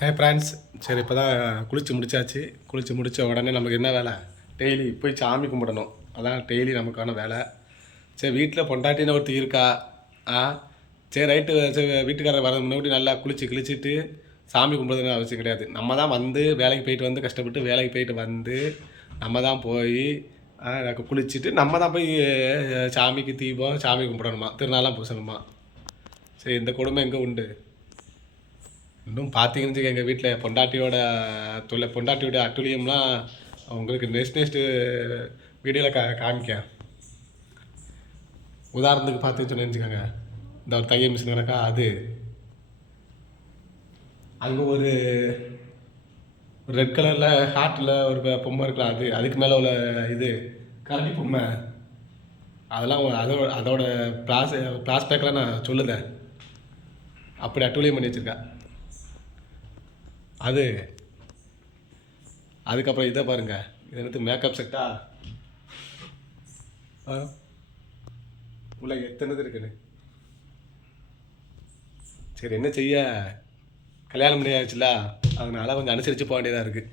Friends, சரி இப்போ தான் குளித்து முடிச்சாச்சு. குளித்து முடித்த உடனே நமக்கு என்ன வேலை? டெய்லி போய் சாமி கும்பிடணும். அதான் டெய்லி நமக்கான வேலை. சரி, வீட்டில் பொண்டாட்டின்னு ஒருத்தி இருக்கா. ஆ சரி, ரைட்டு. சரி, வீட்டுக்காரர் வர முன்னாடி நல்லா கிழிச்சிட்டு சாமி கும்பிடுறதுன்னு அவசியம் கிடையாது. நம்ம தான் வந்து வேலைக்கு போயிட்டு வந்து கஷ்டப்பட்டு வேலைக்கு போயிட்டு வந்து நம்ம தான் போய் குளிச்சுட்டு நம்ம தான் போய் சாமிக்கு தீபம் சாமி கும்பிடணுமா, திருநாளாம் பூசணுமா. சரி, இந்த கொடுமை எங்கே உண்டு? இன்னும் பார்த்தீங்கன்னு வச்சுக்க, எங்கள் வீட்டில் பொண்டாட்டியோட அட்டுழியம்லாம் உங்களுக்கு நெக்ஸ்ட்டு வீடியோவில் காமிக்கேன். உதாரணத்துக்கு பார்த்து சொன்னேன்னு வச்சுக்கோங்க, இந்த ஒரு தையல் மிஷின் கணக்கா அது அங்கே ஒரு ரெட் கலரில் ஹார்ட்டில் ஒரு பொம்மை இருக்கலாம். அதுக்கு மேலே உள்ள இது கரடி பொம்மை, அதெல்லாம் அதோட ப்ளாஸ்பேக்கெலாம் நான் சொல்லுதேன். அப்படி அட்டுழியம் பண்ணி வச்சுருக்கேன். அதுக்கப்புறம் இதை பாருங்கள், இது எனக்கு மேக்கப் செட்டா உள்ள எத்தனது இருக்குன்னு. சரி, என்ன செய்ய, கல்யாணம் பண்ணியாச்சுல, அதனால கொஞ்சம் அனுசரித்து போக வேண்டியதாக இருக்குது.